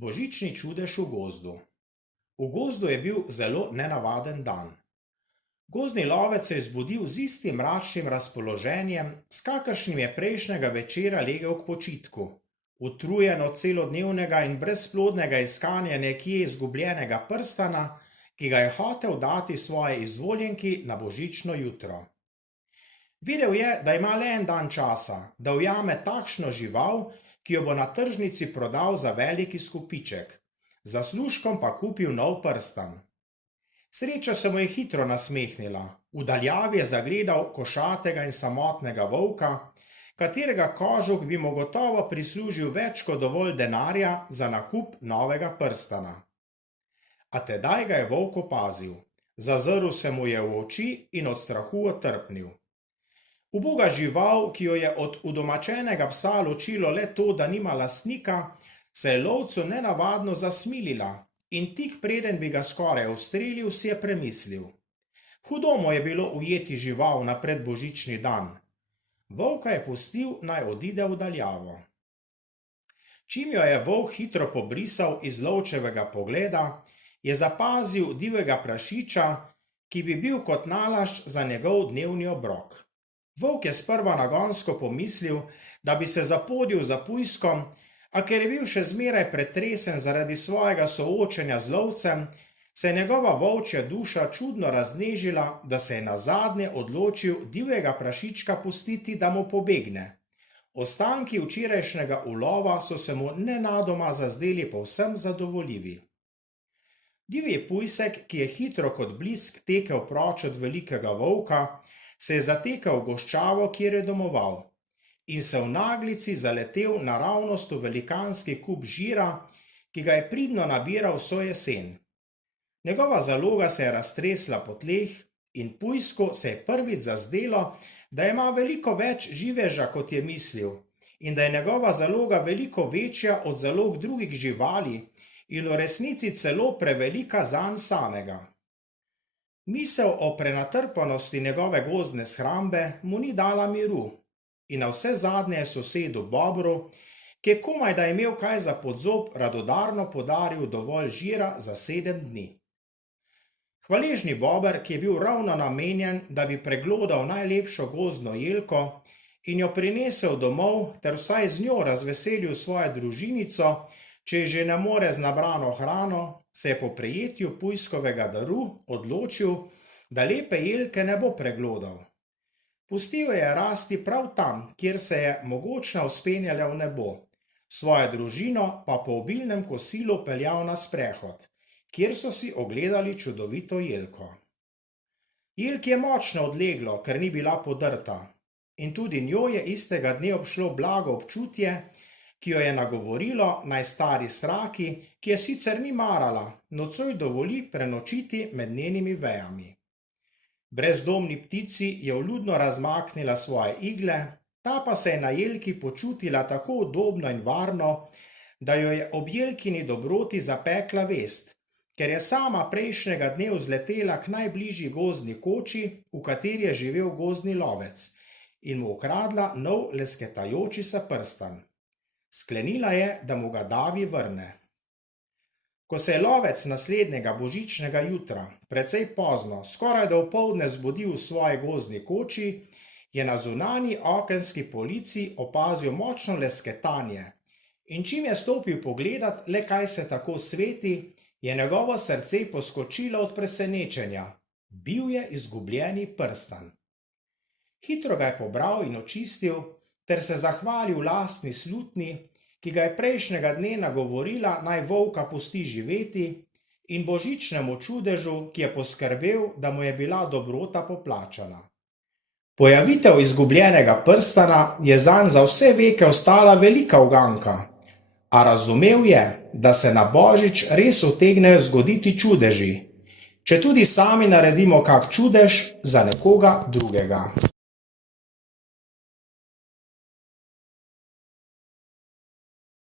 Božični čudež v gozdu. V gozdu je bil zelo nenavaden dan. Gozdni lovec se je zbudil z istim mračnim razpoloženjem, s kakršnim je prejšnjega večera legel k počitku, utrujen od celodnevnega in brezplodnega iskanja nekje izgubljenega prstana, ki ga je hotel dati svoji izvoljenki na božično jutro. Videl je, da ima le en dan časa, da ujame takšno žival, ki jo bo na tržnici prodal za velik izkupiček, z zaslužkom pa kupil nov prstan. Sreča se mu je hitro nasmehnila, v daljavi je zagledal košatega in samotnega volka, katerega kožuh bi mu gotovo prislužil več kot dovolj denarja za nakup novega prstana. A tedaj ga je volk opazil, zazrl se mu je v oči in od strahu otrpnil. Uboga žival, ki jo je od udomačenega psa ločilo le to, da nima lastnika, se je lovcu nenavadno zasmilila in tik preden bi ga skoraj ustrelil, si je premislil. Hudo mu je bilo ujeti žival na predbožični dan. Volka je pustil, naj odide v daljavo. Čim jo je volk hitro pobrisal iz lovčevega pogleda, je zapazil divjega prašiča, ki bi bil kot nalašč za njegov dnevni obrok. Volk je sprva nagonsko pomislil, da bi se zapodil za pujskom, a ker je bil še zmeraj pretresen zaradi svojega soočenja z lovcem, se je njegova volčja duša čudno raznežila, da se je nazadnje odločil divjega prašička pustiti, da mu pobegne. Ostanki včerajšnjega ulova so se mu nenadoma zazdeli povsem zadovoljivi. Divji pujsek, ki je hitro kot blisk tekel proč od velikega volka, se je zatekel v goščavo, kjer je domoval, in se v naglici zaletel naravnost v velikanski kup žira, ki ga je pridno nabiral vso jesen. Njegova zaloga se je raztresla po tleh in pujsku se je prvič zazdelo, da ima veliko več živeža, kot je mislil, in da je njegova zaloga veliko večja od zalog drugih živali in v resnici celo prevelika zanj samega. Misel o prenatrpanosti njegove gozdne shrambe mu ni dala miru in navsezadnje je sosedu Bobru, ki je komaj da imel kaj za podzob, radodarno podaril dovolj žira za 7 dni. Hvaležni Bober, ki je bil ravno namenjen, da bi preglodal najlepšo gozdno jelko in jo prinesel domov ter vsaj z njo razveselil svojo družinico, če že ne more z nabrano hrano, se je po prejetju pujskovega daru odločil, da lepe jelke ne bo preglodal. Pustil je rasti prav tam, kjer se je mogočna vzpenjala v nebo, svojo družino pa po obilnem kosilu peljal na sprehod, kjer so si ogledali čudovito jelko. Jelki je močno odleglo, ker ni bila podrta, in tudi njo je istega dne obšlo blago občutje, ki jo je nagovorilo, naj stari sraki, ki je sicer ni marala, nocoj dovoli prenočiti med njenimi vejami. Brezdomni ptici je vljudno razmaknila svoje igle, ta pa se je na jelki počutila tako udobno in varno, da jo je ob jelkini dobroti zapekla vest, ker je sama prejšnjega dne vzletela k najbližji gozdni koči, v kateri je živel gozdni lovec, in mu ukradla nov lesketajoči se prstan. Sklenila je, da mu ga davi vrne. Ko se je lovec naslednjega božičnega jutra, precej pozno, skoraj da opoldne zbudil v svoji gozdni koči, je na zunanji okenski polici opazil močno lesketanje in čim je stopil pogledat, le kaj se tako sveti, je njegovo srce poskočilo od presenečenja. Bil je izgubljeni prstan. Hitro ga je pobral in očistil, ter se zahvalil lastni slutni, ki ga je prejšnjega dne nagovorila, naj volka pusti živeti, in božičnemu čudežu, ki je poskrbel, da mu je bila dobrota poplačana. Pojavitev izgubljenega prstana je zanj za vse veke ostala velika uganka, a razumel je, da se na božič res utegnejo zgoditi čudeži, če tudi sami naredimo kak čudež za nekoga drugega.